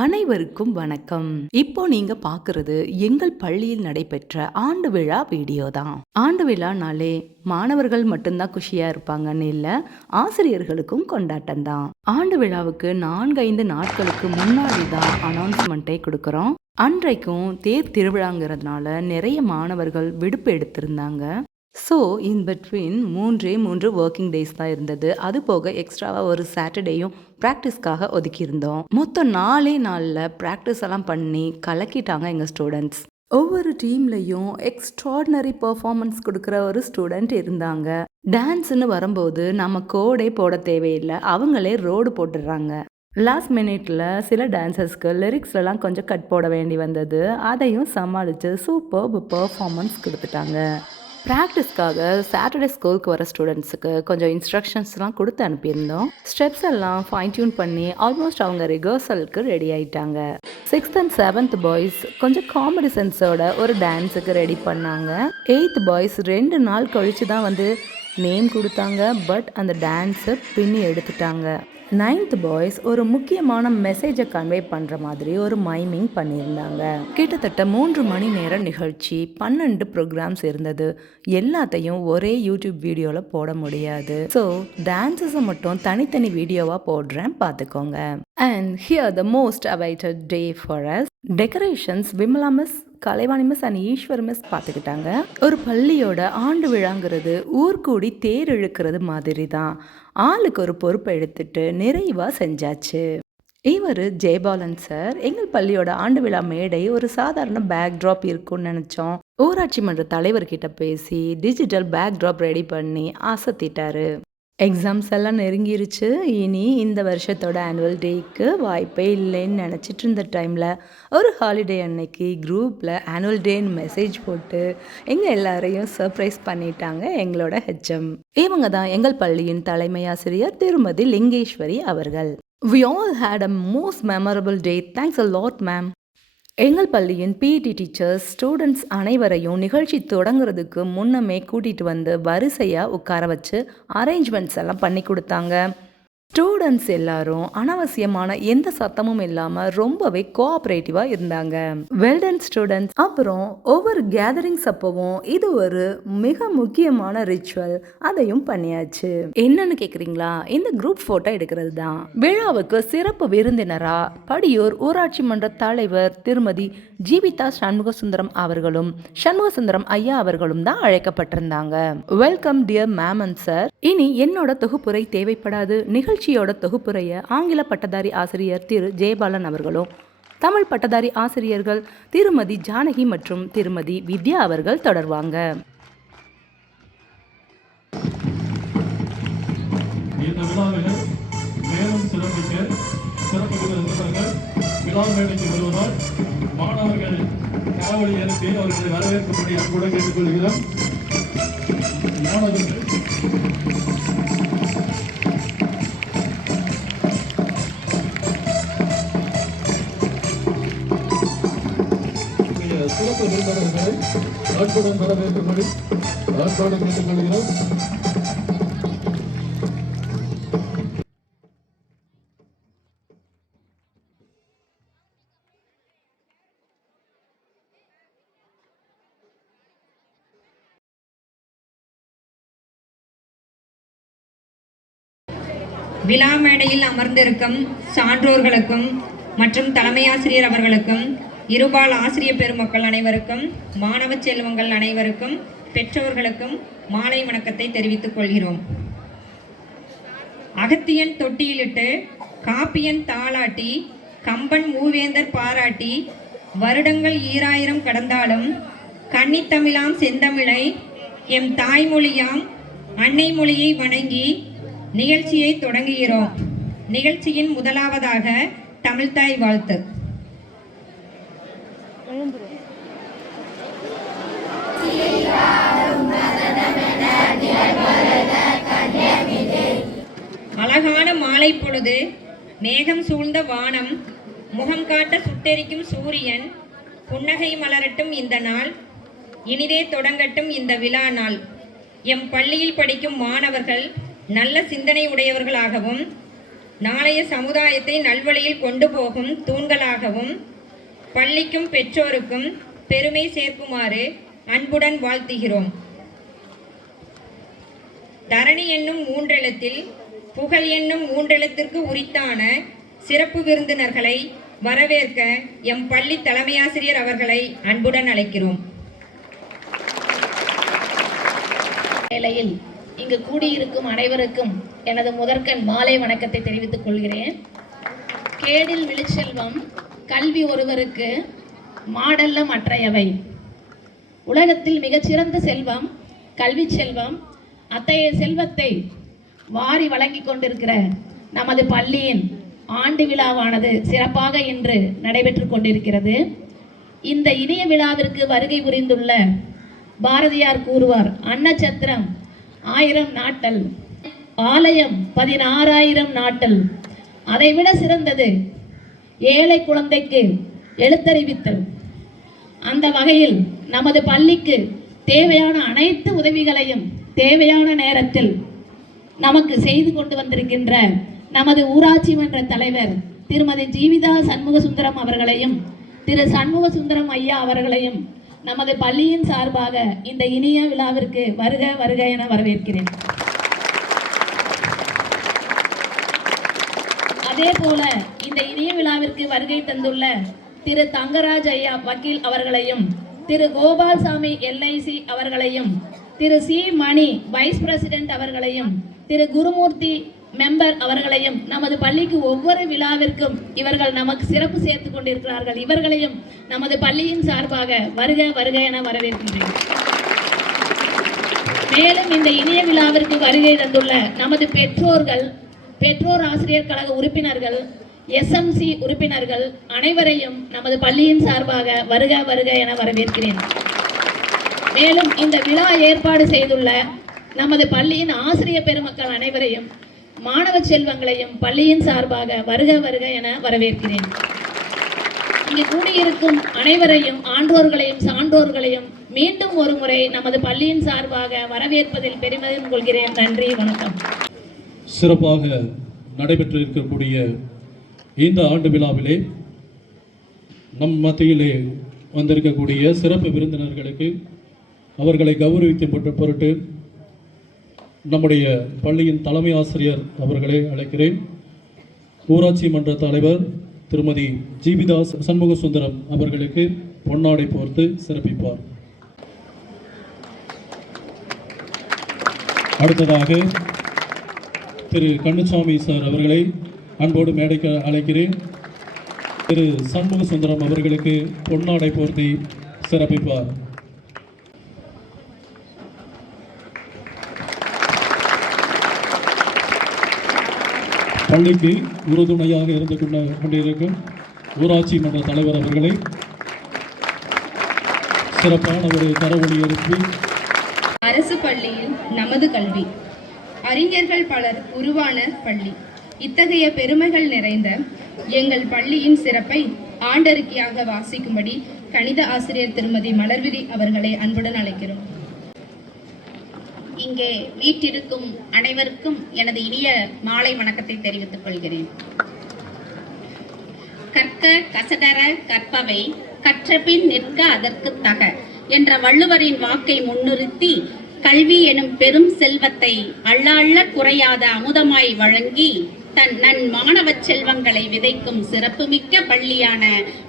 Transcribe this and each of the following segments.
அனைவருக்கும் வணக்கம். இப்போ நீங்க பார்க்குறது எங்கள் பள்ளியில் நடைபெற்ற ஆண்டு விழா வீடியோ தான். ஆண்டு விழானாலே மாணவர்கள் மட்டும்தான் குஷியா இருப்பாங்கன்னு இல்ல, ஆசிரியர்களுக்கும் கொண்டாட்டம் தான். ஆண்டு விழாவுக்கு 4-5 நாட்களுக்கு முன்னாடி தான் அனௌன்ஸ்மெண்ட்டே கொடுக்குறோம். அன்றைக்கும் தேர் திருவிழாங்கிறதுனால நிறைய மாணவர்கள் விடுப்பு எடுத்திருந்தாங்க. So, in between 3 working days தான் இருந்தது. அது போக எக்ஸ்ட்ராவா ஒரு சாட்டர்டேயும் பிராக்டிஸ்க்காக ஒதுக்கியிருந்தோம். மொத்தம் 4 நாள்ல பிராக்டிஸ் எல்லாம் பண்ணி கலக்கிட்டாங்க எங்க ஸ்டூடண்ட்ஸ். ஒவ்வொரு டீம்லயும் எக்ஸ்ட்ராடினரி பெர்ஃபார்மன்ஸ் கொடுக்குற ஒரு ஸ்டூடெண்ட் இருந்தாங்க. டான்ஸ்ன்னு வரும்போது நம்ம கோடே போட தேவையில்லை, அவங்களே ரோடு போட்டுடுறாங்க. லாஸ்ட் மினிட்ல சில டான்சர்ஸ்க்கு லிரிக்ஸ்லாம் கொஞ்சம் கட் போட வேண்டி வந்தது. அதையும் சமாளித்து சூப்பர் பெர்ஃபார்மன்ஸ் கொடுத்துட்டாங்க. ப்ராக்டிஸ்க்காக சாட்டர்டே ஸ்கூலுக்கு வர ஸ்டூடெண்ட்ஸுக்கு கொஞ்சம் இன்ஸ்ட்ரக்ஷன்ஸ்லாம் கொடுத்து அனுப்பியிருந்தோம். ஸ்டெப்ஸ் எல்லாம் ஃபைன் டியூன் பண்ணி ஆல்மோஸ்ட் அவங்க ரிஹர்சலுக்கு ரெடி ஆயிட்டாங்க. 6th and 7th பாய்ஸ் கொஞ்சம் காமெடி சென்ஸோட ஒரு டான்ஸுக்கு ரெடி பண்ணாங்க. 8th பாய்ஸ் 2 நாள் கழித்து தான் வந்து நேம் கொடுத்தாங்க. பட் அந்த டான்ஸை பின்னி எடுத்துட்டாங்க. 9th பாய்ஸ் ஒரு முக்கியமான மெசேஜை கன்வே பண்ணுற மாதிரி ஒரு மைமிங் பண்ணியிருந்தாங்க. கிட்டத்தட்ட 3 மணி நேர நிகழ்ச்சி, 12 ப்ரோக்ராம்ஸ் இருந்தது. எல்லாத்தையும் ஒரே யூடியூப் வீடியோவில் போட முடியாது. ஸோ டான்ஸஸை மட்டும் தனித்தனி வீடியோவாக போடுறேன், பார்த்துக்கோங்க. And here the most awaited day for us decorations Vimala miss, Kalaivani miss and Eswar miss பார்த்துக்கிட்டாங்க. ஒரு பள்ளியோட ஆண்டு விழாங்கிறது ஊர்கூடி தேர் இழுக்கிறது மாதிரி தான். ஆளுக்கு ஒரு பொறுப்பை எடுத்துட்டு நிறைவாக செஞ்சாச்சு. இவர் ஜெயபாலன் சார். எங்கள் பள்ளியோட ஆண்டு விழா மேடை ஒரு சாதாரண பேக்ட்ராப் இருக்கும்னு நினச்சோம். ஊராட்சி மன்ற தலைவர்கிட்ட பேசி டிஜிட்டல் பேக்ட்ராப் ரெடி பண்ணி அசத்திட்டாரு. எக்ஸாம்ஸ் எல்லாம் நெருங்கிருச்சு. இனி இந்த வருஷத்தோட ஆனுவல் டேக்கு வாய்ப்பே இல்லைன்னு நினச்சிட்டு இருந்த டைமில் ஒரு ஹாலிடே அன்னைக்கு குரூப்பில் ஆனுவல் டேன்னு மெசேஜ் போட்டு எங்கள் எல்லாரையும் சர்ப்ரைஸ் பண்ணிட்டாங்க எங்களோட ஹெச்எம். இவங்க தான் எங்கள் பள்ளியின் தலைமை ஆசிரியர் திருமதி லிங்கேஸ்வரி அவர்கள். We all had a most memorable day. Thanks a lot, ma'am. எங்கள் பள்ளியின் பிஇடி டீச்சர்ஸ் ஸ்டூடெண்ட்ஸ் அனைவரையும் நிகழ்ச்சி தொடங்குறதுக்கு முன்னமே கூட்டிகிட்டு வந்து வரிசையாக உட்கார வச்சு அரேஞ்ச்மெண்ட்ஸ் எல்லாம் பண்ணி கொடுத்தாங்க. ஸ்டூடெண்ட்ஸ் எல்லாரும் அனாவசியமான எந்த சத்தமும் இல்லாமல் ரொம்பவே கோஆப்ரேட்டிவாக இருந்தாங்க. Well done students. அப்புறம் ஒவ்வொரு கேதரிங்ஸ் அப்போவும் இது ஒரு மிக முக்கியமான ரிச்சுவல், அதையும் பண்ணியாச்சு. என்னன்னு கேட்குறீங்களா? இந்த குரூப் ஃபோட்டோ எடுக்கிறது தான். விழாவுக்கு சிறப்பு விருந்தினரா படியூர் ஊராட்சி மன்ற தலைவர் திருமதி ஜீவிதா சண்முகசுந்தரம் அவர்களும் சண்முகசுந்தரம் ஐயா அவர்களும் தான் அழைக்கப்பட்டிருந்தாங்க. Welcome dear ma'am and sir. இனி என்னோட தொகுப்புரை தேவைப்படாது. நிகழ்ச்சியோட தொகுப்புரையை ஆங்கில பட்டதாரி ஆசிரியர் திரு ஜெயபாலன் அவர்களும் தமிழ் பட்டதாரி ஆசிரியர்கள் திருமதி ஜானகி மற்றும் திருமதி வித்யா அவர்கள் தொடர்வாங்க. மாணவர்கள் கரவழி அனுப்பி அவர்களை வரவேற்கும்படி அன்புடன் கேட்டுக்கொள்கிறோம். மாணவர்கள் சிறப்பு விருந்தினர்களை அன்புடன் வரவேற்கும்படி அன்புடன் கேட்டுக்கொள்கிறோம். விழா மேடையில் அமர்ந்திருக்கும் சான்றோர்களுக்கும் மற்றும் தலைமையாசிரியர் அவர்களுக்கும், இருபால் ஆசிரியர் பெருமக்கள் அனைவருக்கும், மாணவ செல்வங்கள் அனைவருக்கும், பெற்றோர்களுக்கும் மாலை வணக்கத்தை தெரிவித்துக் கொள்கிறோம். அகத்தியன் தொட்டியிலிட்டு, காப்பியன் தாளாட்டி, கம்பன் மூவேந்தர் பாராட்டி, வருடங்கள் 2000 கடந்தாலும் கன்னித்தமிழாம் செந்தமிழை எம் தாய்மொழியாம் அன்னை மொழியை வணங்கி நிகழ்ச்சியை தொடங்குகிறோம். நிகழ்ச்சியின் முதலாவதாக தமிழ்தாய் வாழ்த்து. அழகான மாலை பொழுது, மேகம் சூழ்ந்த வானம், முகம் காட்ட சுட்டெரிக்கும் சூரியன், புன்னகை மலரட்டும் இந்த நாள், இனிதே தொடங்கட்டும் இந்த விழா நாள். எம் பள்ளியில் படிக்கும் மாணவர்கள் நல்ல சிந்தனை உடையவர்களாகவும் நாளைய சமுதாயத்தை நல்வழியில் கொண்டு போகும் தூண்களாகவும் பள்ளிக்கும் பெற்றோருக்கும் பெருமை சேர்க்குமாறு அன்புடன் வாழ்த்துகிறோம். தரணி என்னும் மூன்றெழுத்தில் புகழ் என்னும் மூன்றெழுத்திற்கு உரித்தான சிறப்பு விருந்தினர்களை வரவேற்க எம் பள்ளி தலைமையாசிரியர் அவர்களை அன்புடன் அழைக்கிறோம். வேளையில் இங்கு கூடியிருக்கும் அனைவருக்கும் எனது முதற்கண் மாலை வணக்கத்தை தெரிவித்துக் கொள்கிறேன். கேடில் விழுச்செல்வம் கல்வி ஒருவருக்கு மாடல்ல மற்றையவை. உலகத்தில் மிகச்சிறந்த செல்வம் கல்வி செல்வம். அத்தகைய செல்வத்தை வாரி வழங்கி கொண்டிருக்கிற நமது பள்ளியின் ஆண்டு விழாவானது சிறப்பாக இன்று நடைபெற்று கொண்டிருக்கிறது. இந்த இனிய விழாவிற்கு வருகை புரிந்துள்ள பாரதியார் கூறுவார், அன்னச்சத்திரம் 1000 நாட்டல், ஆலயம் 16,000 நாட்டல். அதைவிட சிறந்தது ஏழை குழந்தைக்கு எழுத்தறிவித்தல். அந்த வகையில் நமது பள்ளிக்கு தேவையான அனைத்து உதவிகளையும் தேவையான நேரத்தில் நமக்கு செய்து கொண்டு வந்திருக்கின்ற நமது ஊராட்சி மன்ற தலைவர் திருமதி ஜீவிதா சண்முகசுந்தரம் அவர்களையும் திரு சண்முகசுந்தரம் ஐயா அவர்களையும் நமது பள்ளியின் சார்பாக இந்த இனிய விழாவிற்கு வருக வருக என வரவேற்கிறேன். அதே போல இந்த இனிய விழாவிற்கு வருகை தந்துள்ள திரு தங்கராஜ் ஐயா வக்கீல் அவர்களையும் திரு கோபால்சாமி LIC அவர்களையும் திரு C மணி வைஸ் பிரசிடென்ட் அவர்களையும் திரு குருமூர்த்தி மெம்பர் அவர்களையும் நமது பள்ளிக்கு ஒவ்வொரு விழாவிற்கும் இவர்கள் நமக்கு சிறப்பு சேர்த்து கொண்டிருக்கிறார்கள். இவர்களையும் நமது பள்ளியின் சார்பாக வருக வருக என வரவேற்கின்றேன். மேலும் இந்த இனிய விழாவிற்கு வருகை தந்துள்ள நமது பெற்றோர்கள், பெற்றோர் ஆசிரியர் கழக உறுப்பினர்கள், SMC உறுப்பினர்கள் அனைவரையும் நமது பள்ளியின் சார்பாக வருக வருக என வரவேற்கிறேன். மேலும் இந்த விழா ஏற்பாடு செய்துள்ள நமது பள்ளியின் ஆசிரியர் பெருமக்கள் அனைவரையும் மாணவ செல்வங்களையும் பள்ளியின் சார்பாக வருக வருக என வரவேற்கிறேன். இங்கு கூடியிருக்கும் அனைவரையும் ஆன்றோர்களையும் சான்றோர்களையும் மீண்டும் ஒரு முறை நமது பள்ளியின் சார்பாக வரவேற்பதில் பெருமிதம் கொள்கிறேன். நன்றி, வணக்கம். சிறப்பாக நடைபெற்று இருக்கக்கூடிய இந்த ஆண்டு விழாவிலே நம் மத்தியிலே வந்திருக்கக்கூடிய சிறப்பு விருந்தினர்களுக்கு அவர்களை கௌரவிக்கும் பொருட்டு நம்முடைய பள்ளியின் தலைமை ஆசிரியர் அவர்களை அழைக்கிறேன். ஊராட்சி மன்ற தலைவர் திருமதி ஜீவிதா சண்முகசுந்தரம் அவர்களுக்கு பொன்னாடை போர்த்து சிறப்பிப்பார். அடுத்ததாக திரு கண்ணுசாமி சார் அவர்களை அன்போடு மேடைக்கு அழைக்கிறேன். திரு சண்முகசுந்தரம் அவர்களுக்கு பொன்னாடை போர்த்தி சிறப்பிப்பார். பள்ளிக்கு உறுதுணையாக இருந்து கொண்டிருக்கும் ஊராட்சி மன்ற தலைவர் அவர்களை சிறப்பான ஒரு கரவொலி எழுப்பி. அரசு பள்ளியில் நமது கல்வி, அறிஞர்கள் பலர் உருவான பள்ளி. இத்தகைய பெருமைகள் நிறைந்த எங்கள் பள்ளியின் சிறப்பை ஆண்டறிக்கையாக வாசிக்கும்படி கணித ஆசிரியர் திருமதி மலர்விழி அவர்களை அன்புடன் அழைக்கிறோம். இங்கே வீற்றிருக்கும் அனைவருக்கும் எனது இனிய மாலை வணக்கத்தை தெரிவித்துக் கொள்கிறேன். கற்க கசடர கற்பவை கற்றபின் நிற்க அதற்கு தக என்ற வள்ளுவரின் வாக்கை முன்னிறுத்தி கல்வி எனும் பெரும் செல்வத்தை அள்ள அள்ள குறையாத அமுதமாய் வழங்கி நன் மாணவ செல்வங்களை விதைக்கும் சிறப்புமிக்க பள்ளியான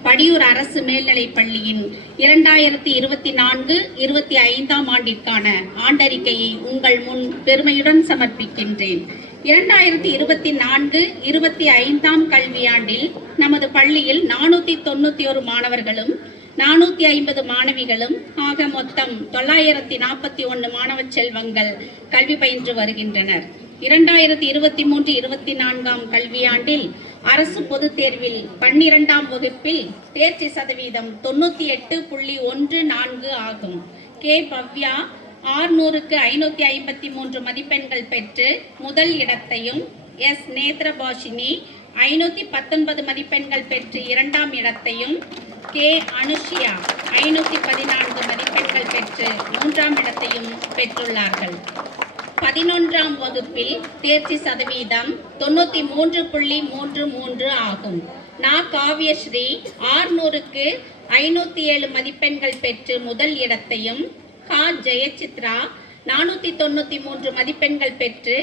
படியூர் அரசு மேல்நிலைப் பள்ளியின் 2024-25 ஆண்டிற்கான ஆண்டறிக்கையை உங்கள் முன் பெருமையுடன் சமர்ப்பிக்கின்றேன். 2024-25 கல்வியாண்டில் நமது பள்ளியில் 491 மாணவர்களும் 450 மாணவிகளும் ஆக மொத்தம் 941 மாணவ செல்வங்கள் கல்வி பயின்று வருகின்றனர். 2023-24 கல்வியாண்டில் அரசு பொதுத் தேர்வில் 12ஆம் வகுப்பில் தேர்ச்சி சதவீதம் 98.14 ஆகும். கே பவ்யா 600க்கு 553 மதிப்பெண்கள் பெற்று முதல் இடத்தையும், எஸ் நேத்ரபாஷினி 519 மதிப்பெண்கள் பெற்று 2ஆம் இடத்தையும், கே அனுஷியா 514 மதிப்பெண்கள் பெற்று 3ஆம் இடத்தையும் பெற்றுள்ளார்கள். 11ஆம் வகுப்பில் தேர்ச்சி சதவீதம் 93.33 ஆகும். காவியஸ்ரீ 600க்கு 507 மதிப்பெண்கள் பெற்று முதல் இடத்தையும், ஜெயசித்ரா 493 மதிப்பெண்கள் பெற்று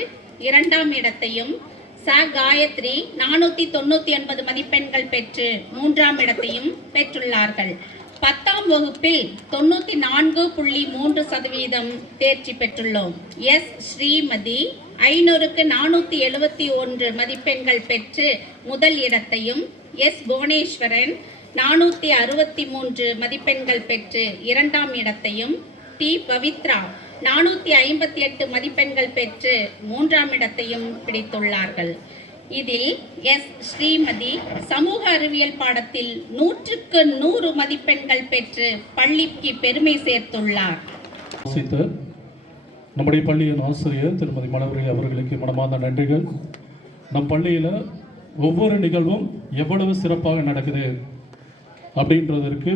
இரண்டாம் இடத்தையும், காயத்ரி 499 மதிப்பெண்கள் பெற்று மூன்றாம் இடத்தையும் பெற்றுள்ளார்கள். 10ஆம் வகுப்பில் 94.3% தேர்ச்சி பெற்றுள்ளோம். ஸ்ரீமதி 500க்கு 471 மதிப்பெண்கள் பெற்று முதல் இடத்தையும், புவனேஸ்வரன் 463 மதிப்பெண்கள் பெற்று இரண்டாம் இடத்தையும், பவித்ரா 458 மதிப்பெண்கள் பெற்று மூன்றாம் இடத்தையும் பிடித்துள்ளார்கள். இதில் ஸ்ரீமதி சமூக அறிவியல் பாடத்தில் 100க்கு 100 மதிப்பெண்கள் பெற்று பள்ளிக்கு பெருமை சேர்த்துள்ளார். நம்முடைய பள்ளியின் ஆசிரியர் திருமதி மலர்விழி அவர்களுக்கு மனமார்ந்த நன்றிகள். நம் பள்ளியில் ஒவ்வொரு நிகழ்வும் எவ்வளவு சிறப்பாக நடக்குது அப்படின்றதற்கு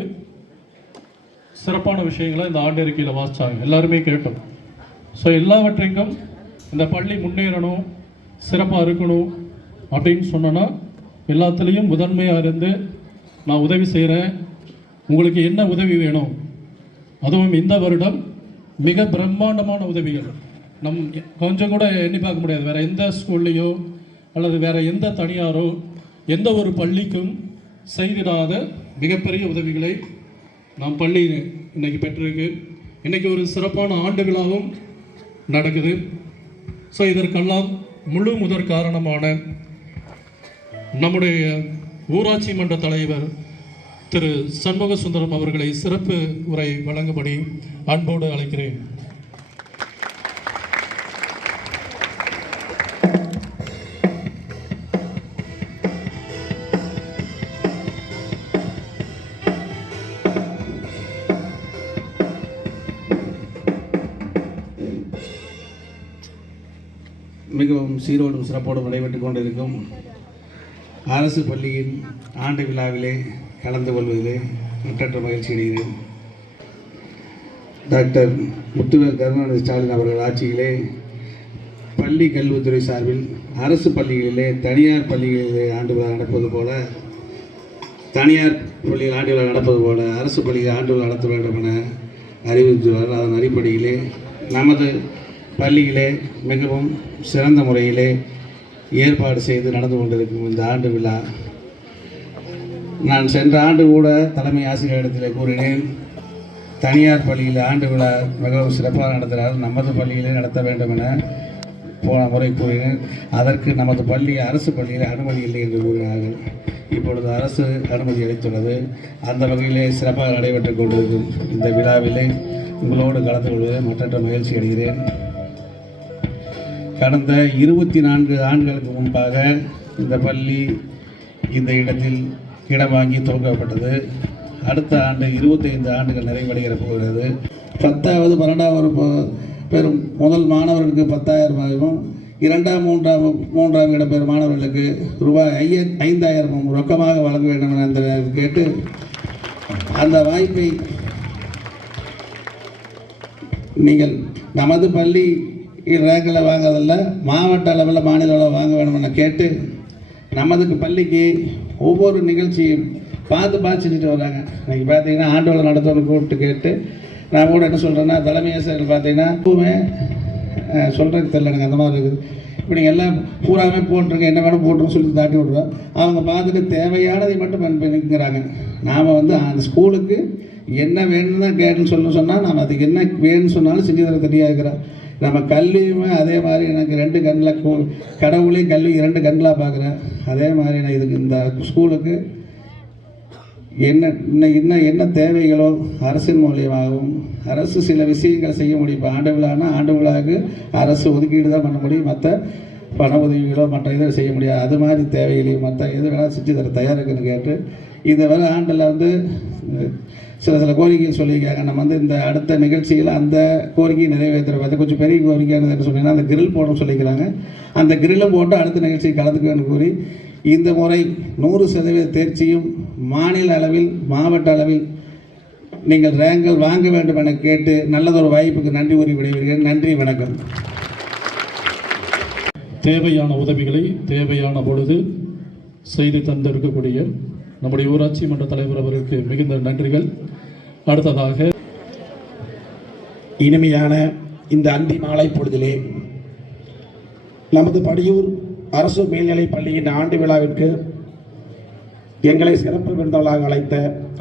சிறப்பான விஷயங்களை இந்த ஆண்டறிக்கையில் வாசித்தாங்க, எல்லாருமே கேட்டோம். ஸோ எல்லாவற்றையும் இந்த பள்ளி முன்னேறணும், சிறப்பாக இருக்கணும் அப்படின்னு சொன்னோன்னா எல்லாத்துலேயும் முதன்மையாக இருந்து நான் உதவி செய்கிறேன், உங்களுக்கு என்ன உதவி வேணும், அதுவும் இந்த வருடம் மிக பிரம்மாண்டமான உதவிகள் கொஞ்சம் கூட எண்ணி பார்க்க முடியாது. வேறு எந்த ஸ்கூல்லையோ அல்லது வேறு எந்த தனியாரோ எந்த ஒரு பள்ளிக்கும் செய்திடாத மிகப்பெரிய உதவிகளை நம் பள்ளி இன்றைக்கி பெற்றிருக்கு. இன்றைக்கி ஒரு சிறப்பான ஆண்டு விழாவும் நடக்குது. ஸோ இதற்கெல்லாம் முழு முதற் காரணமான நம்முடைய ஊராட்சி மன்ற தலைவர் திரு சண்முக சுந்தரம் அவர்களை சிறப்பு உரை வழங்கும்படி அன்போடு அழைக்கிறேன். மிகவும் சீரோடும் சிறப்போடும் நடைபெற்றுக் கொண்டிருக்கும் அரசு பள்ளியின் ஆண்டு விழாவிலே கலந்து கொள்வதிலே மற்றற்ற மகிழ்ச்சி அடைகிறேன். டாக்டர் முத்துவேல் கருணாநிதி ஸ்டாலின் அவர்கள் ஆட்சியிலே பள்ளி கல்வித்துறை சார்பில் அரசு பள்ளிகளிலே தனியார் பள்ளிகளிலே ஆண்டு விழா நடப்பது போல, தனியார் பள்ளியில் ஆண்டு விழா நடப்பது போல அரசு பள்ளியில் ஆண்டு விழா நடத்த வேண்டும் என அறிவித்துள்ளார். அதன் அடிப்படையிலே நமது பள்ளியிலே மிகவும் சிறந்த முறையிலே ஏற்பாடு செய்து நடந்து கொண்டிருக்கும் இந்த ஆண்டு விழா, நான் சென்ற ஆண்டு கூட தலைமை ஆசிரியரிடத்தில் கூறினேன், தனியார் பள்ளியில் ஆண்டு விழா மிகவும் சிறப்பாக நடத்துகிறார், நமது பள்ளியிலே நடத்த வேண்டும் என போன முறை கூறினேன். அதற்கு நமது பள்ளி அரசு பள்ளியில் அனுமதி இல்லை என்று கூறினார்கள். இப்பொழுது அரசு அனுமதி அளித்துள்ளது. அந்த வகையிலே சிறப்பாக நடைபெற்றுக் கொண்டிருக்கும் இந்த விழாவிலே உங்களோடு கலந்து கொள்வதில் மற்றற்ற மகிழ்ச்சி அடைகிறேன். கடந்த 24 ஆண்டுகளுக்கு முன்பாக இந்த பள்ளி இந்த இடத்தில் இடம் வாங்கி துவக்கப்பட்டது. அடுத்த ஆண்டு 25 ஆண்டுகள் நிறைவடைகிற போகிறது. 10வது 12வது பெறும் முதல் மாணவர்களுக்கு 10,000 ரூபாயும், 2ஆம் 3ஆம் இடம் பெறும் மாணவர்களுக்கு ரூபாய் 5,000 ரொக்கமாக வழங்க வேண்டும் என கேட்டு அந்த வாய்ப்பை நீங்கள் நமது பள்ளி ரேங்கில் வாங்குறதில்ல, மாவட்ட அளவில் மாநில அளவில் வாங்க வேண்டும் என கேட்டு நமது பள்ளிக்கு ஒவ்வொரு நிகழ்ச்சியும் பார்த்து செஞ்சுட்டு வராங்க. இன்றைக்கி பார்த்தீங்கன்னா ஆண்டு விழா நடத்தவங்க கூப்பிட்டு கேட்டு நான் கூட என்ன சொல்கிறேன்னா, தலைமை ஆசிரியர்கள் பார்த்தீங்கன்னா எப்பவுமே சொல்கிறதுக்கு தெரியல, எனக்கு அந்த மாதிரி இருக்குது. இப்போ நீங்கள் எல்லாம் பூராமே போட்டிருங்க, என்ன வேணும் போட்டுருன்னு சொல்லி தாட்டி விட்றோம். அவங்க பார்த்துட்டு தேவையானதை மட்டும் பண்ணிக்கிறாங்க. நாம் அந்த ஸ்கூலுக்கு என்ன வேணும்னு தான் கேட்டுன்னு சொன்னால் நாம் அதுக்கு என்ன வேணும்னு சொன்னாலும் செஞ்சு தர தெரியாது இருக்கிறோம். நம்ம கல்வியுமே அதே மாதிரி எனக்கு 2 கண்ணில் கடவுளையும் கல்வி 2 கண்ணில் பார்க்குறேன். அதே மாதிரி நான் இதுக்கு இந்த ஸ்கூலுக்கு என்ன தேவைகளோ அரசின் மூலியமாகவும் அரசு சில விஷயங்களை செய்ய முடியும். இப்போ ஆண்டு விழான்னா ஆண்டு விழாவுக்கு அரசு ஒதுக்கீடு தான் பண்ண முடியும், மற்ற பண உதவிகளோ மற்ற இதை செய்ய முடியாது. அது மாதிரி தேவைகளையும் மற்ற எது வேணாலும் செஞ்சு தர தயாராக இருக்குன்னு கேட்டு இந்த வேலை ஆண்டில் சில கோரிக்கைகள் சொல்லியிருக்காங்க. நம்ம இந்த அடுத்த நிகழ்ச்சியில் அந்த கோரிக்கையை நிறைவேற்றுற பார்த்து கொஞ்சம் பெரிய கோரிக்கையானது சொன்னீங்கன்னா அந்த கிரில் போடணும்னு சொல்லிக்கிறாங்க. அந்த கிரில்லும் போட்டு அடுத்த நிகழ்ச்சியை கலந்துக்குவேன்னு கூறி இந்த முறை 100% தேர்ச்சியும் மாநில அளவில் மாவட்ட அளவில் நீங்கள் ரேங்கல் வாங்க வேண்டும் என கேட்டு நல்லதொரு வாய்ப்புக்கு நன்றி கூறி விடைபெறுகிறேன். நன்றி, வணக்கம். தேவையான உதவிகளை தேவையான பொழுது செய்து தந்திருக்கக்கூடிய நம்முடைய ஊராட்சி மன்ற தலைவர் அவருக்கு மிகுந்த நன்றிகள். அடுத்ததாக இனிமையான இந்த அந்தி மாலை பொழுதிலே நமது படியூர் அரசு மேல்நிலைப் பள்ளியின் ஆண்டு விழாவிற்கு எங்களை சிறப்பு விருந்தினர்களாக அழைத்த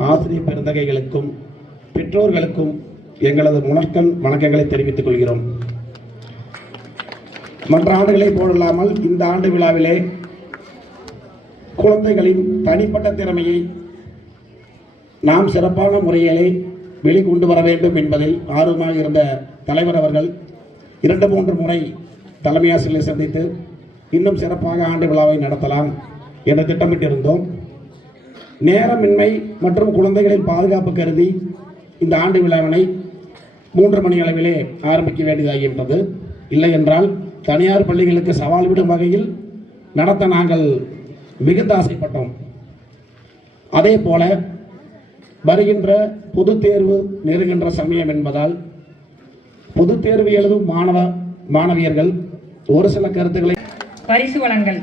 ஆசிரியர் பெருந்தகைகளுக்கும் பெற்றோர்களுக்கும் எங்களது முதற்கண் வணக்கங்களை தெரிவித்துக் கொள்கிறோம். மற்ற ஆண்டுகளை போடலாமல் இந்த ஆண்டு விழாவிலே குழந்தைகளின் தனிப்பட்ட திறமையை நாம் சிறப்பான முறையிலே வெளிக்கொண்டு வர வேண்டும் என்பதில் ஆர்வமாக இருந்த தலைவர் அவர்கள் 2-3 முறை தலைமை ஆசிரியரை சந்தித்து இன்னும் சிறப்பாக ஆண்டு விழாவை நடத்தலாம் என்று திட்டமிட்டிருந்தோம். நேரமின்மை மற்றும் குழந்தைகளின் பாதுகாப்பு கருதி இந்த ஆண்டு விழாவினை 3 மணி அளவிலே ஆரம்பிக்க வேண்டியதாகிவிட்டது. இல்லை என்றால் தனியார் பள்ளிகளுக்கு சவால் விடும் வகையில் நடத்த நாங்கள் மிகுந்த ஆசைப்பட்டோம். அதே போல வருகின்ற பொதுத் தேர்வு நெருங்கின்ற சமயம் என்பதால் பொதுத் தேர்வு எழுதும் மாணவியர்கள் ஒரு சில கருத்துக்களை பரிசு வழங்கல்,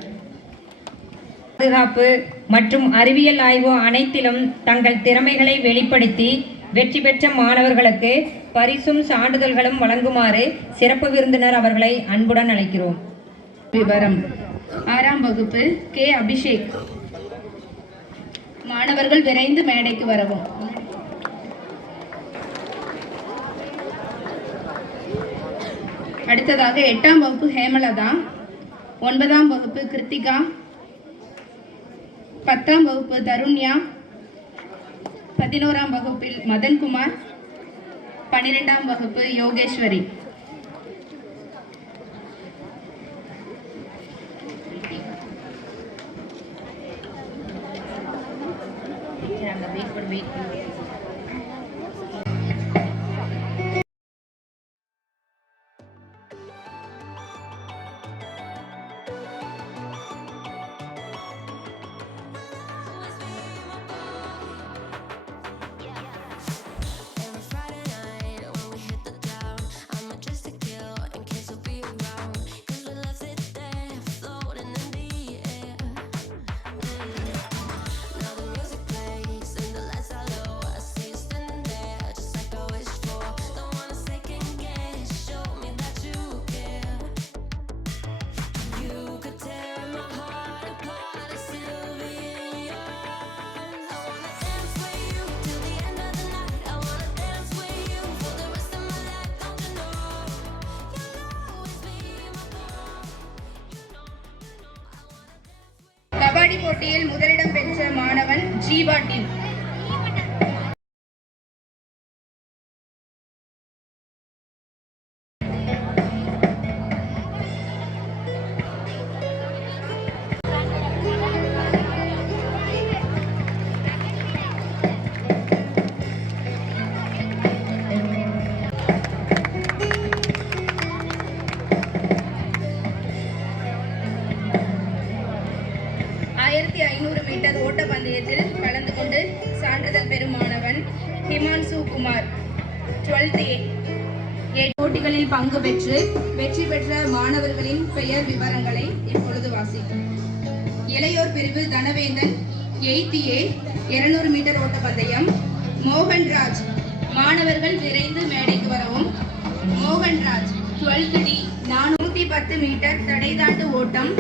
பாதுகாப்பு மற்றும் அறிவியல் ஆய்வு அனைத்திலும் தங்கள் திறமைகளை வெளிப்படுத்தி வெற்றி பெற்ற மாணவர்களுக்கு பரிசும் சான்றிதழ்களும் வழங்குமாறு சிறப்பு விருந்தினர் அவர்களை அன்புடன் அழைக்கிறோம். விவரம்: 6ஆம் வகுப்பு கே. அபிஷேக். மாணவர்கள் விரைந்து மேடைக்கு வரவும். அடுத்ததாக 8ஆம் வகுப்பு ஹேமலதா, 9ஆம் வகுப்பு கிருத்திகா, 10ஆம் வகுப்பு தருண்யா, 11ஆம் வகுப்பில் மதன்குமார், 12ஆம் வகுப்பு யோகேஸ்வரி. கபடி போட்டியில் முதலிடம் பெற்ற மாணவன் ஜீவா டீம். மீட்டர் ஓட்டப்பந்தயத்தில் கலந்து கொண்டு சான்றிதழ் பெறும் மாணவன் ஹிமான்சு குமார் 12th A. போட்டிகளில் பங்கு பெற்று வெற்றி பெற்ற மாணவர்களின் பெயர் விவரங்களை இப்பொழுது வாசிக்கும். இளையோர் பிரிவு தனவேந்தன் 8th A 200 மீட்டர் ஓட்டப்பந்தயம். மோகன்ராஜ். மாணவர்கள் விரைந்து மேடைக்கு வரவும். மோகன்ராஜ் 12th D 410 மீட்டர் தடை தாண்டு ஓட்டம்.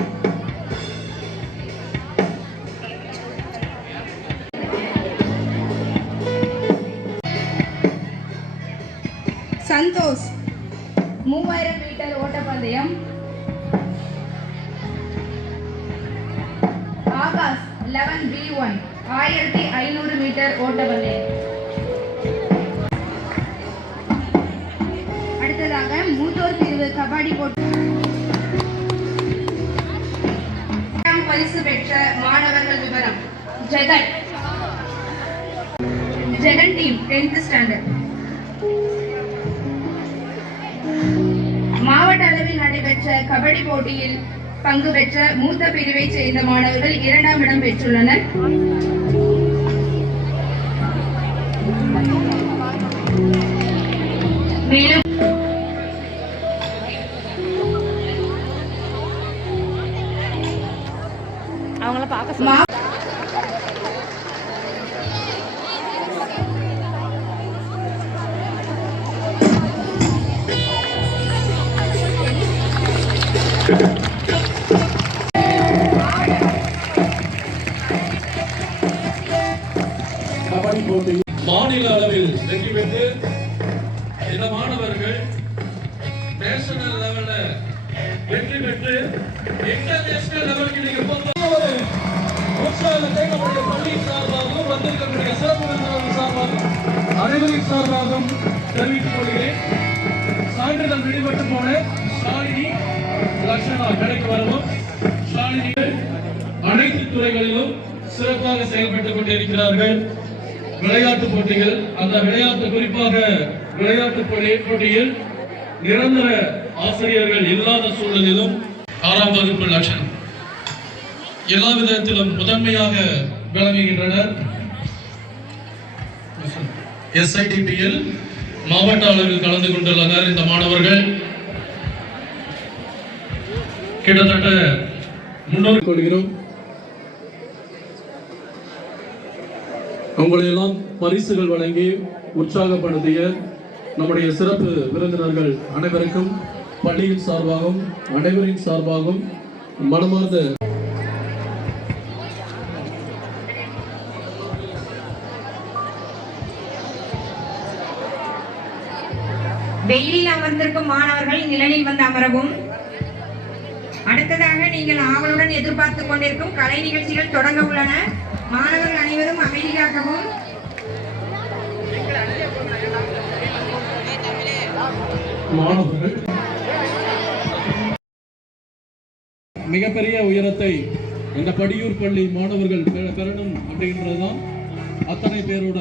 சந்தோஷ் 3000 மீட்டர் ஓட்டப்பந்தயம். ஆகாஷ் 11 B1 1500 மீட்டர் ஓட்டப்பந்தயம். அடுத்ததாக மூத்தோர் பிரிவு கபடி போட்டி பரிசு பெற்ற மாணவர்கள் விவரம். Jegan team 10th standard. மாவட்ட அளவில் நடைபெற்ற கபடி போட்டியில் பங்கு பெற்ற மூத்த பிரிவை சேர்ந்த மாணவர்கள் 2ஆம் இடம் பெற்றுள்ளனர். மேலும் கபடி போட்டி மாநில அளவில் வெற்றி பெற்று இந்த மாணவர்கள் நேஷனல் லெவல்ல வெற்றி பெற்று இன்டர்நேஷனல் லெவலுக்கு நீங்க போகும்போது உற்சாகத்தை நம்முடைய பள்ளியின் சார்பாகவும் வந்திருக்கக்கூடிய சிறப்பு விருந்தினர்கள் சார்பாகவும் அனைவரின் சார்பாகவும் தெரிவித்துக் கொள்கிறேன். சான்றிதழ் வெளிப்பட்டு போன ஷாலினி லட்சணா கடைக்கு வரவும். ஷாலினி அனைத்து துறைகளிலும் சிறப்பாக செயல்பட்டுக் கொண்டிருக்கிறார்கள். விளையாட்டு போட்டிகள், அந்த விளையாட்டு குறிப்பாக விளையாட்டு போட்டியில் நிரந்தர ஆசிரியர்கள் இல்லாத சூழலிலும் 6ஆம் வகுப்பு லட்சணம் எல்லா விதத்திலும் முதன்மையாக விளங்குகின்றனர். SIDPயில் மாவட்ட அளவில் கலந்து கொண்டுள்ளனர். இந்த மாணவர்கள் கிட்டத்தட்ட 300 கொள்கிறோம். உங்களையெல்லாம் பரிசுகள் வழங்கி உற்சாகப்படுத்திய நம்முடைய சிறப்பு விருந்தினர்கள் அனைவருக்கும் பள்ளியின் சார்பாகவும் அனைவரின் சார்பாகவும் மனமார்ந்த வெயிலில் அமர்ந்திருக்கும் மாணவர்கள் நிழலில் வந்து அமரவும். அடுத்ததாக நீங்கள் ஆவலுடன் எதிர்பார்த்துக் கொண்டிருக்கும் கலை நிகழ்ச்சிகள் தொடங்க உள்ளன. மாணவர்கள் அனைவரும் அமைதி காக்கவும். மாணவர்கள் மிகப்பெரிய உயரத்தை இந்த படியூர் பள்ளி மாணவர்கள் பெறணும் அப்படின்றதுதான் அத்தனை பேரோட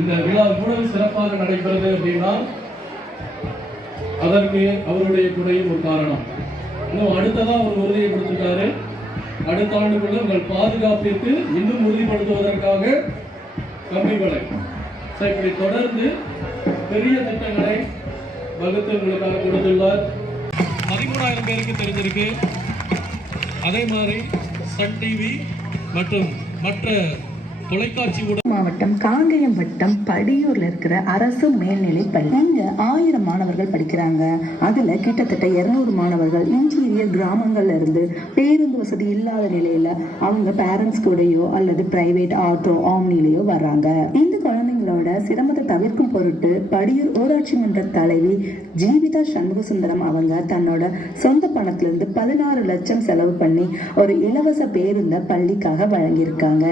இந்த விழா இவ்வளவு சிறப்பாக நடைபெறுது அப்படின்னா அதற்கு அவருடைய குறையும் ஒரு காரணம். இன்னும் அடுத்ததா அவர் உறுதியை கொடுத்திருக்காரு. அடுத்த ஆண்டுக்குள்ள உங்கள் பாதுகாப்பிற்கு இன்னும் உறுதிப்படுத்துவதற்காக கம்பிகளை இப்படி தொடர்ந்து பெரிய திட்டங்களை வகுத்து உங்களுக்காக கொடுத்துள்ளார். 13,000 பேருக்கு தெரிஞ்சிருக்கு. அதே மாதிரி சன் டிவி மற்றும் மற்ற தொலைக்காட்சி மாவட்டம் காங்கேயம் வட்டம் படியூர்ல இருக்கிற அரசு மேல்நிலைப் பள்ளி. இங்க 1000 மாணவர்கள் படிக்கிறாங்க. அதுல கிட்டத்தட்ட 200 மாணவர்கள் இன்டீரியர் கிராமங்கள்ல இருந்து பேருந்து வசதி இல்லாத நிலையில அவங்க பேரண்ட்ஸ் கூடயோ அல்லது பிரைவேட் ஆட்டோ ஆம்னிலேயோ வர்றாங்க. இந்த குழந்தைங்களோட சிரமத்தை தவிர்க்கும் பொருட்டு படியூர் ஊராட்சி மன்ற தலைவி ஜீவிதா சண்முகசுந்தரம் அவங்க தன்னோட சொந்த பணத்துல இருந்து 16 லட்சம் செலவு பண்ணி ஒரு இலவச பேருந்தை பள்ளிக்காக வழங்கியிருக்காங்க.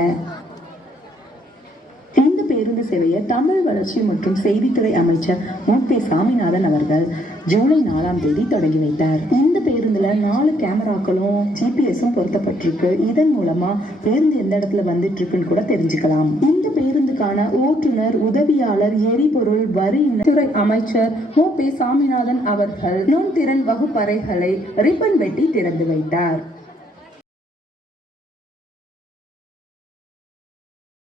இந்த பேருந்து சேவையை தமிழ் வளர்ச்சி மற்றும் செய்தித்துறை அமைச்சர் மு.பி. சாமிநாதன் அவர்கள் ஜூலை 4ஆம் தேதி தொடங்கி வைத்தார். இந்த பேருந்துல 4 கேமராக்களும் GPS-ம் பொருத்தப்பட்டிருக்கு. இதன் மூலமா பேருந்து எந்த இடத்துல வந்துட்டு இருக்குன்னு கூட தெரிஞ்சுக்கலாம். இந்த பேருந்துக்கான ஓட்டுநர், உதவியாளர், எரிபொருள், வரி துறை அமைச்சர் மு.பி. சாமிநாதன் அவர்கள் நுண்திறன் வகுப்பறைகளை ரிப்பன் வெட்டி திறந்து வைத்தார்.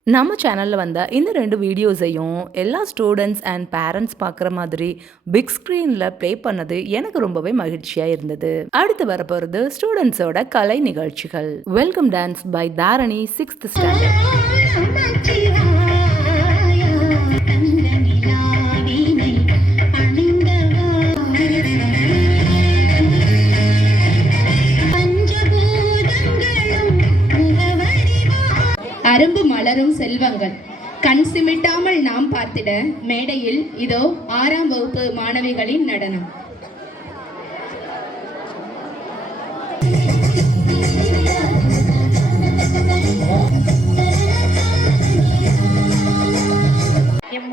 நம்ம சேனலில் வந்த இந்த 2 வீடியோஸையும் எல்லா ஸ்டூடெண்ட்ஸ் அண்ட் பேரண்ட்ஸ் பார்க்குற மாதிரி பிக் ஸ்க்ரீனில் ப்ளே பண்ணது எனக்கு ரொம்பவே மகிழ்ச்சியாக இருந்தது. அடுத்து வரப்போகிறது ஸ்டூடெண்ட்ஸோட கலை நிகழ்ச்சிகள். Welcome dance by Dharani 6th standard. அரும்பு மலரும் செல்வங்கள் கண் சிமிட்டாமல் நாம் பார்த்திட மேடையில் இதோ 6ஆம் வகுப்பு மாணவிகளின் நடனம்.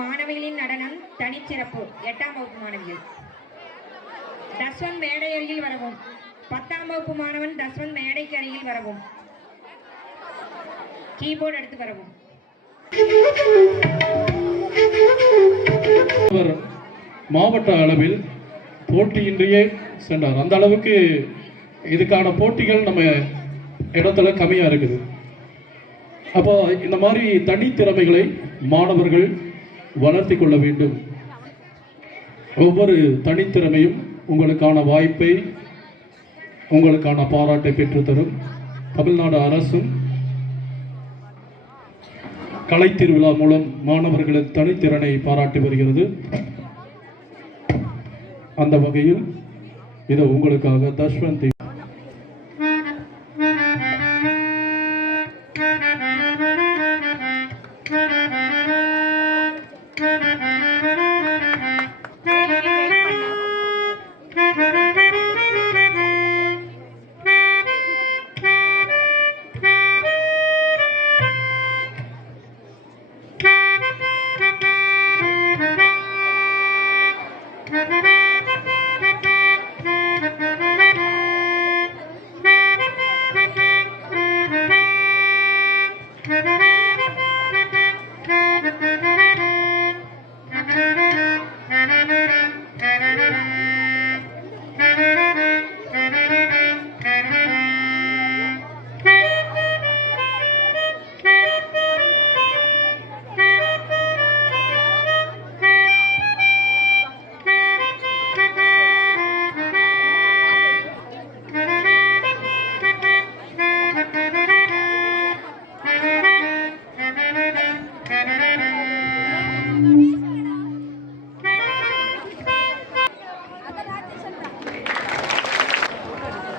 மாணவிகளின் நடனம் தனிச்சிறப்பு. 8ஆம் வகுப்பு மாணவிகள் தஸ்வந்த் மேடை அருகில் வரவும். 10ஆம் வகுப்பு மாணவன் தஸ்வந்த் மேடைக்கு அருகில் வரவும். கீபோர்டு எடுத்து வரவும். மாவட்ட அளவில் போட்டியின்றியே சென்றார். அந்த அளவுக்கு இதுக்கான போட்டிகள் நம்ம இடத்துல கம்மியாக இருக்குது. அப்போ இந்த மாதிரி தனித்திறமைகளை மாணவர்கள் வளர்த்தி கொள்ள வேண்டும். ஒவ்வொரு தனித்திறமையும் உங்களுக்கான வாய்ப்பை, உங்களுக்கான பாராட்டை பெற்றுத்தரும். தமிழ்நாடு அரசும் கலை திருவிழா மூலம் மாணவர்களின் தனித்திறனை பாராட்டி வருகிறது. அந்த வகையில் இது உங்களுக்காக தஸ்வந்த்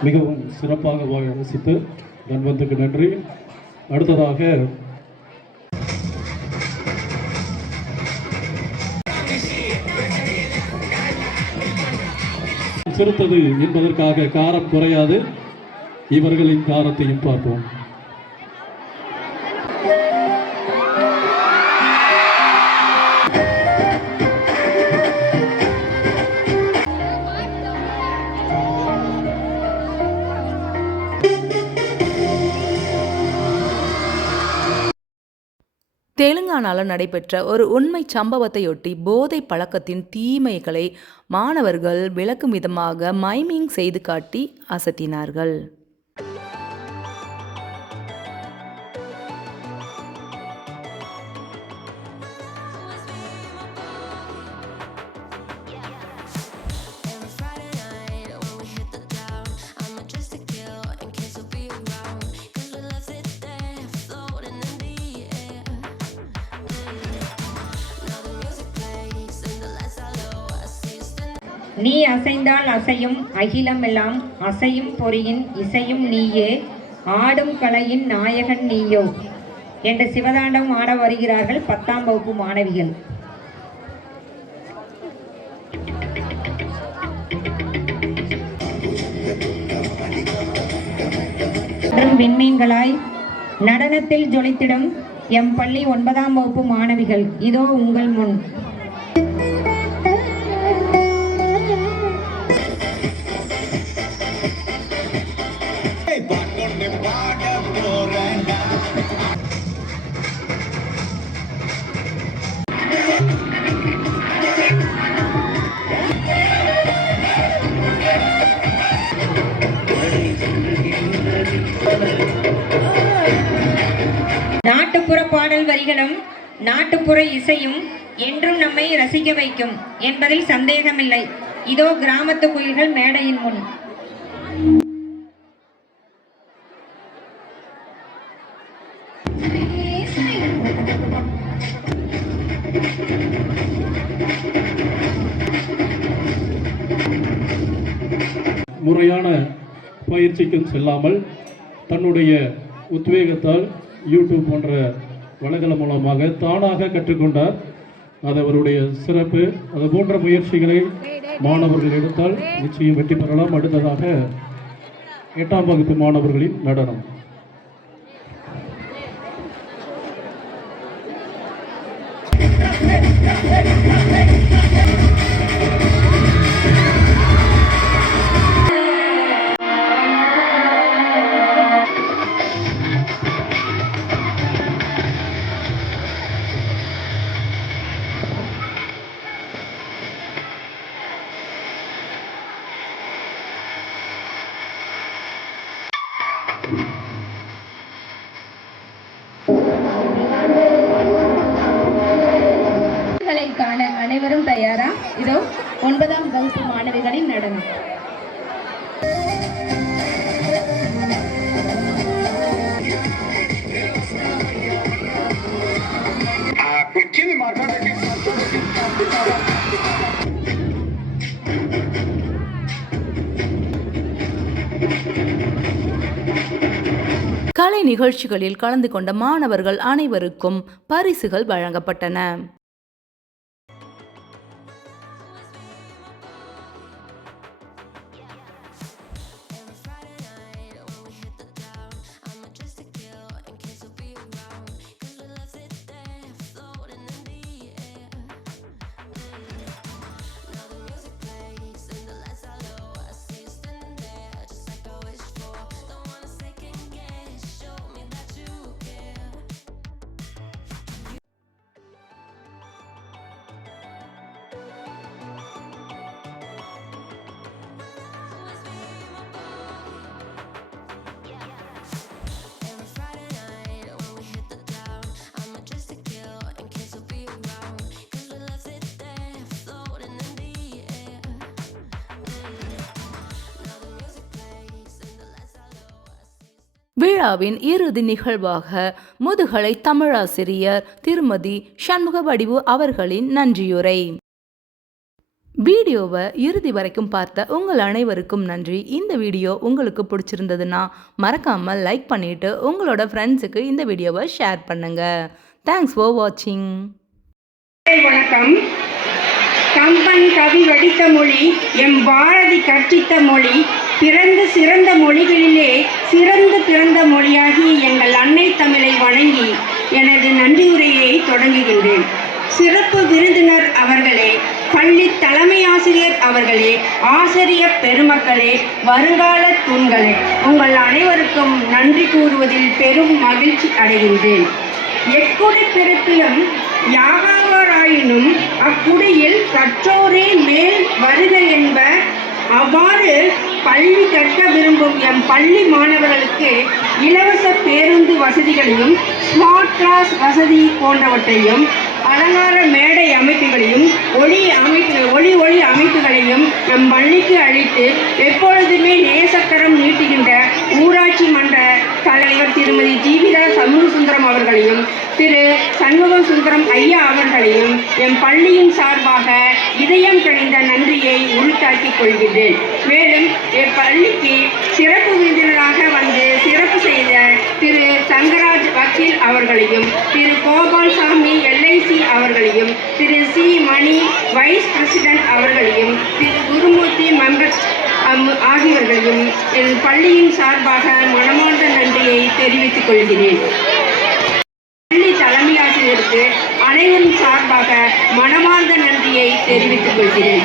மிகவும் சிறப்பாக ரசித்து நண்பனுக்கு நன்றி. அடுத்ததாக சிறுத்தது என்பதற்காக காரம் குறையாது, இவர்களின் காரத்தையும் பார்ப்போம். தெலுங்கானாவில் நடைபெற்ற ஒரு உண்மை சம்பவத்தையொட்டி போதை பழக்கத்தின் தீமைகளை மாணவர்கள் விளக்கும் விதமாக மைமிங் செய்து காட்டி அசத்தினார்கள். நீ அசைந்தால் அசையும் அகிலம் எல்லாம் அசையும் பொறியின் இசையும் நீயே, ஆடும் கலையின் நாயகன் நீயோ என்ற சிவதாண்டம் ஆட வருகிறார்கள் 10ஆம் வகுப்பு மாணவிகள். விண்மீன்களாய் நடனத்தில் ஜொலித்திடும் எம் பள்ளி 9ஆம் வகுப்பு மாணவிகள் இதோ உங்கள் முன். நாட்டுப்புற பாடல் வரிகளும் நாட்டுப்புற இசையும் என்றும் நம்மை ரசிக்க வைக்கும் என்பதில் சந்தேகமில்லை. இதோ கிராமத்து குயில்கள் மேடையின் முன். முறையான பயிற்சிக்கும் செல்லாமல் தன்னுடைய உத்வேகத்தால் யூடியூப் போன்ற வலைதளம் மூலமாக தானாக கற்றுக்கொண்டார். அது அவருடைய சிறப்பு. அது போன்ற முயற்சிகளை மாணவர்கள் எடுத்தால் நிச்சயம் வெற்றி பெறலாம். அடுத்ததாக 8ஆம் வகுப்பு மாணவர்களின் நடனம். காண அனைவரும் தயாரா? இதோ 9ஆம் வகுப்பு மாணவிகளின் நடனம். கலை நிகழ்ச்சிகளில் கலந்து கொண்ட மாணவர்கள் அனைவருக்கும் பரிசுகள் வழங்கப்பட்டன. விழாவின் இறுதி நிகழ்வாக முதுகலை தமிழாசிரியர் திருமதி சண்முக வடிவு அவர்களின் நன்றியுரை. வீடியோவை இறுதி வரைக்கும் பார்த்த உங்கள் அனைவருக்கும் நன்றி. இந்த வீடியோ உங்களுக்கு பிடிச்சிருந்ததுன்னா மறக்காமல் லைக் பண்ணிட்டு உங்களோட ஃப்ரெண்ட்ஸுக்கு இந்த வீடியோவை ஷேர் பண்ணுங்க. தேங்க்ஸ் ஃபார் வாட்சிங். வணக்கம். கம்பன் கவி வடித்த மொழி, எம் பாரதி கற்பித்த மொழி, பிறந்து சிறந்த மொழிகளிலே சிறந்து பிறந்த மொழியாகி எங்கள் அன்னை தமிழை வணங்கி எனது நன்றியுரையை தொடங்குகின்றேன். சிறப்பு விருந்தினர் அவர்களே, பள்ளி தலைமை ஆசிரியர் அவர்களே, ஆசிரியர் பெருமக்களே, வருங்கால தூண்களே, உங்கள் அனைவருக்கும் நன்றி கூறுவதில் பெரும் மகிழ்ச்சி அடைகின்றேன். எக்குடி பிறப்பிலும் யாகாவராயினும் அக்குடியில் கற்றோரே மேல் வருக என்ப. அவ்வாறு பள்ளி கற்க விரும்பும் எம் பள்ளி மாணவர்களுக்கு இலவச பேருந்து வசதிகளையும் ஸ்மார்ட் கிளாஸ் வசதி போன்றவற்றையும் அலங்கார மேடை அமைப்புகளையும் ஒளி அமைப்புகளையும் நம் பள்ளிக்கு அளித்து எப்பொழுதுமே நேசக்கரம் நீட்டுகின்ற ஊராட்சி மன்ற தலைவர் திருமதி ஜீவிதா சண்முகசுந்தரம் அவர்களையும் திரு சண்முக சுந்தரம் ஐயா அவர்களையும் எம் பள்ளியின் சார்பாக இதயம் கணிந்த நன்றியை உரித்தாக்கிக் கொள்கின்றேன். மேலும் எப்பள்ளிக்கு சிறப்பு விருந்தினராக வந்து சிறப்பு செய்த திரு தங்கராஜ் வக்கீல் அவர்களையும் திரு கோபால்சாமி LIC அவர்களையும் திரு C மணி வைஸ் பிரசிடென்ட் அவர்களையும் திரு குருமூர்த்தி மெம்பர் ஆகியோர்களையும் என் பள்ளியின் சார்பாக மனமார்ந்த நன்றியை தெரிவித்துக் கொள்கிறேன். பள்ளி தலைமை ஆசிரியருக்கு அனைவரும் சார்பாக மனமார்ந்த நன்றியை தெரிவித்துக் கொள்கிறேன்.